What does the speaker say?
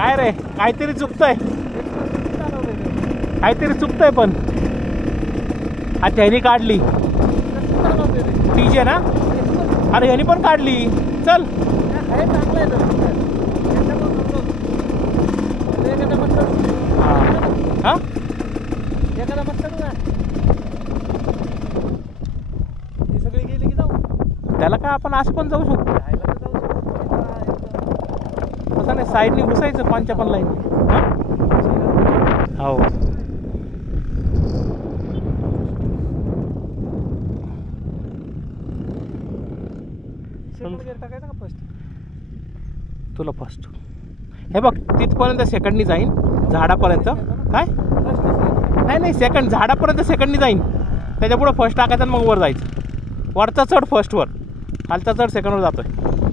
काय रे काहीतरी चुकतंय काहीतरी चुकतंय पण अच्छा ह्यानी काढली टीजे ना अरे ह्यानी पण काढली चल हा सगळी गेली की जाऊ त्याला काय आपण असं पण जाऊ शकतो तसं नाही साईडने घुसायचं कोणच्या पण लाईन हो टाकायचं का फर्स्ट तुला फर्स्ट हे बघ तिथपर्यंत सेकंडनी जाईन झाडापर्यंत काय नाही नाही सेकंड झाडापर्यंत सेकंडनी जाईन त्याच्या पुढं फर्स्ट टाकायचं आणि मग वर जायचं वरचा चढ फर्स्टवर खालचा चढ सेकंडवर जातोय